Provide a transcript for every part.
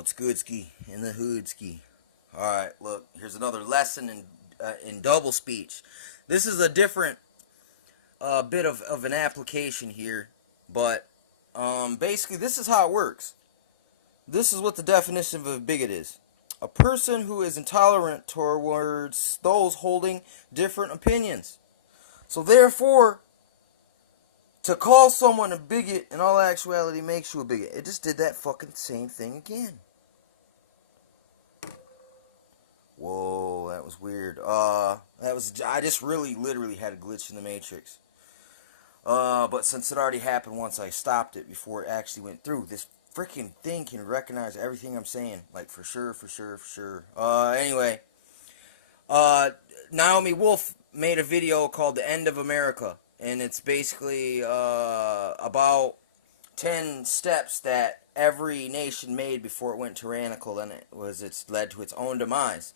What's good, ski in the hood, ski? All right, look. Here's another lesson in double speech. This is a different bit of an application here, but basically this is how it works. This is what the definition of a bigot is: a person who is intolerant towards those holding different opinions. So therefore, to call someone a bigot in all actuality makes you a bigot. It just did that fucking same thing again. Whoa, that was weird. I just really literally had a glitch in the Matrix. But since it already happened once, I stopped it before it actually went through. This freaking thing can recognize everything I'm saying, like for sure. Anyway, Naomi Wolf made a video called "The End of America," and it's basically about 10 steps that every nation made before it went tyrannical, and it's led to its own demise.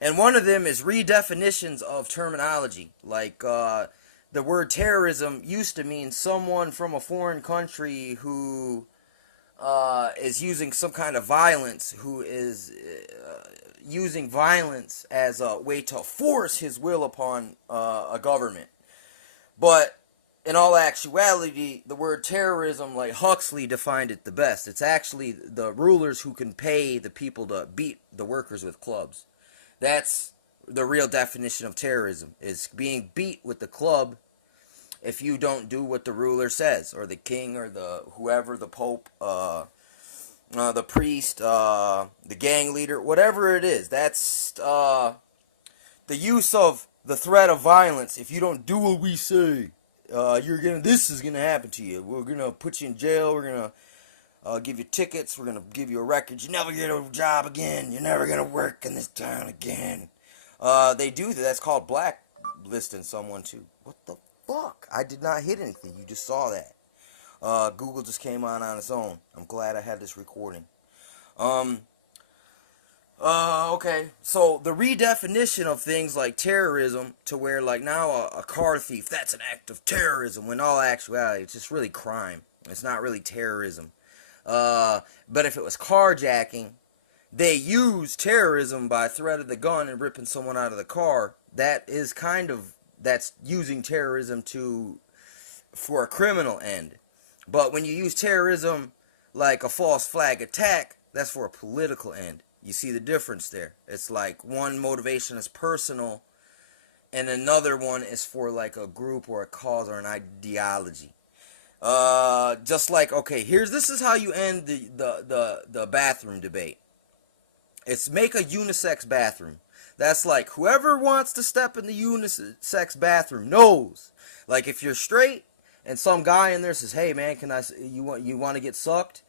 And one of them is redefinitions of terminology. Like the word terrorism used to mean someone from a foreign country who is using some kind of violence, who is using violence as a way to force his will upon a government. But in all actuality, the word terrorism, like Huxley defined it the best, it's actually the rulers who can pay the people to beat the workers with clubs. That's the real definition of terrorism, is being beat with the club if you don't do what the ruler says, or the king, or the whoever, the pope, the priest, the gang leader, whatever it is. That's the use of the threat of violence. If you don't do what we say, this is gonna happen to you. We're gonna put you in jail. We're gonna give you tickets. We're gonna give you a record. You never get a job again. You're never gonna work in this town again. They do that. That's called blacklisting someone too. What the fuck? I did not hit anything. You just saw that. Google just came on its own. I'm glad I had this recording. Okay, so the redefinition of things like terrorism to where, like, now a car thief, that's an act of terrorism, when in all actuality, it's just really crime. It's not really terrorism. But if it was carjacking, they use terrorism by threat of the gun and ripping someone out of the car. That's using terrorism for a criminal end. But when you use terrorism like a false flag attack, that's for a political end. You see the difference there. It's like one motivation is personal, and another one is for like a group or a cause or an ideology. Just like, okay, this is how you end the bathroom debate. It's make a unisex bathroom. That's like, whoever wants to step in the unisex bathroom knows. Like, if you're straight and some guy in there says, "Hey man, you want to get sucked?"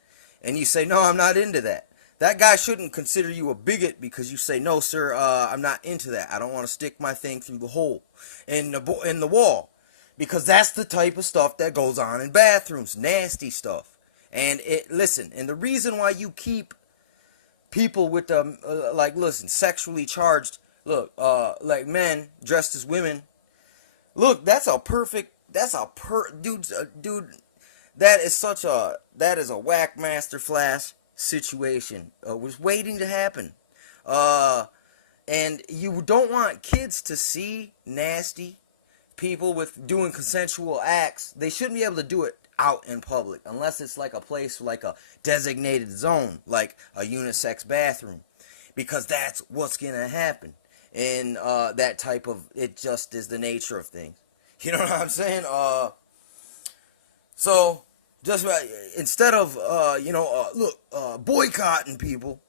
and you say, "No, I'm not into that." That guy shouldn't consider you a bigot because you say, "No, sir, I'm not into that. I don't want to stick my thing through the hole in the wall," because that's the type of stuff that goes on in bathrooms, nasty stuff. And and the reason why you keep people with sexually charged, like men dressed as women. Look, dude. That is a whack master flash situation. Was waiting to happen. And you don't want kids to see nasty people with doing consensual acts. They shouldn't be able to do it out in public unless it's like a place, like a designated zone, like a unisex bathroom, because that's what's gonna happen. And that type of, it just is the nature of things. You know what I'm saying? So just instead of boycotting people,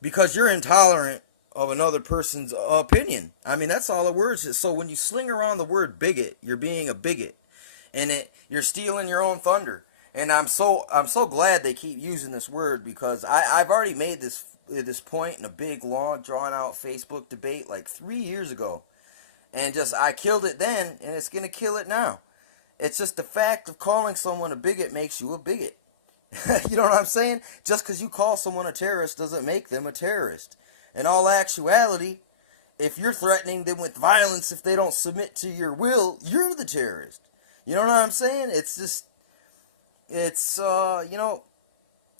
because you're intolerant of another person's opinion. I mean, that's all the words is. So when you sling around the word bigot, you're being a bigot, and you're stealing your own thunder. And I'm so glad they keep using this word, because I've already made this point in a big, long, drawn out Facebook debate like 3 years ago, and I killed it then, and it's gonna kill it now. It's just the fact of calling someone a bigot makes you a bigot. You know what I'm saying? Just because you call someone a terrorist doesn't make them a terrorist. In all actuality, if you're threatening them with violence if they don't submit to your will, you're the terrorist. You know what I'm saying? It's just, It's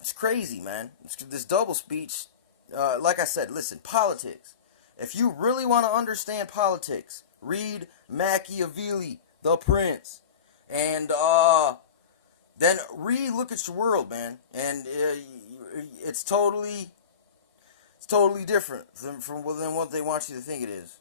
it's crazy, man. This double speech, like I said, listen, politics. If you really want to understand politics, read Machiavelli, The Prince, and then re-look at your world, man. And it's totally different than what they want you to think it is.